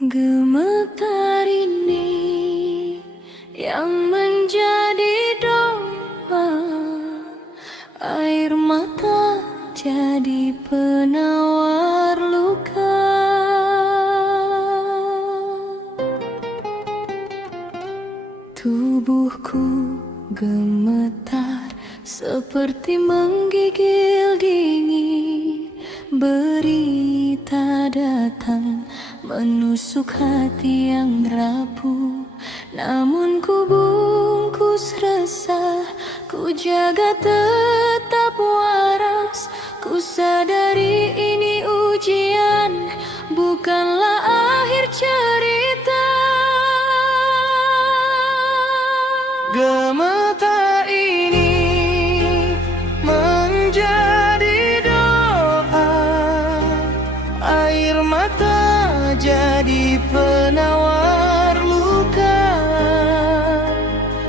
Gemetar ini yang menjadi doa, air mata jadi penawar luka. Tubuhku gemetar seperti menggigil dingin. Berita datang menusuk hati yang rapuh, namun ku bungkus resah, ku jaga tetap waras. Ku sadari ini ujian, bukanlah akhir cerita. Gemetar ini menjadi doa, air mata jadi penawar luka.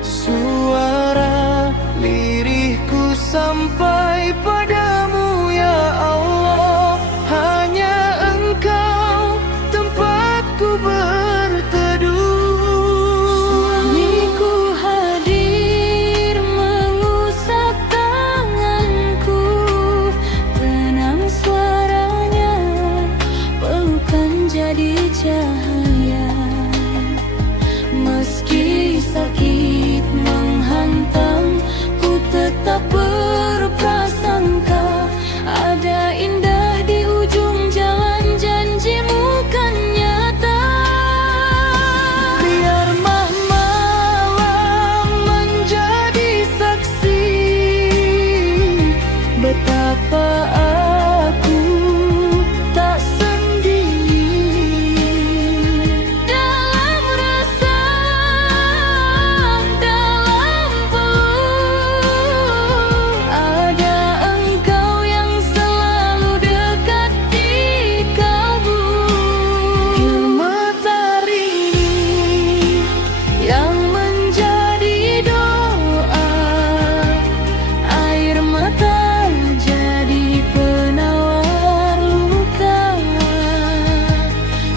Suara lirihku sampai padamu ya Allah, hanya Engkau tempatku berteduh. Suamiku hadir mengusap tanganku, tenang suaranya, pelukan jadi cahaya. Meski sakit menghantam, ku tetap berprasangka ada indah di ujung jalan, janjimu kan nyata. Biar malam menjadi saksi betapa aku tak sendiri. Dalam resah, dalam peluk, ada Engkau yang selalu dekat di kalbu. Gemetar ini yang menjadi doa, air mata jadi penawar luka.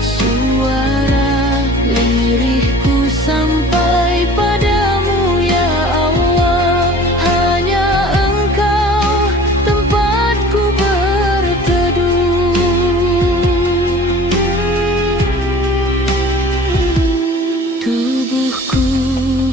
Suara lirihku sampai padamu ya Allah, hanya Engkau tempatku berteduh. Tubuhku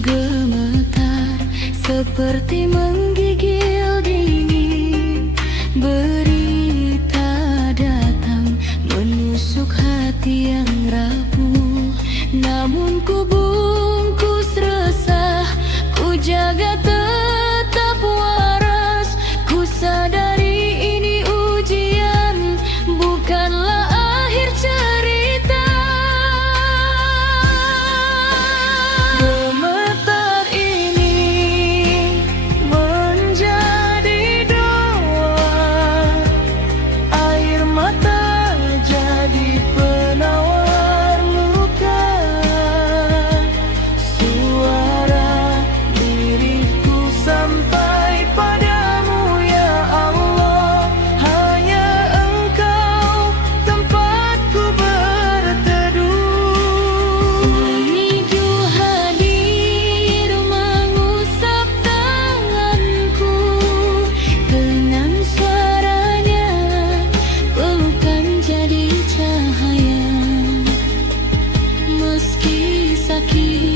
gemetar seperti menggigil dingin. Berita datang menusuk hati yang rapuh, namun ku bungkus resah, ku jaga tetap waras. Ku sadari ini ujian, bukanlah akhir cerita. Gemetar ini menjadi doa, air mata jadi penawar luka. Suara lirihku sampai padamu ya Allah, hanya Engkau tempatku berteduh. Suamiku hadir mengusap tanganku, tenang suaranya, pelukan jadi cahaya. Meski sakit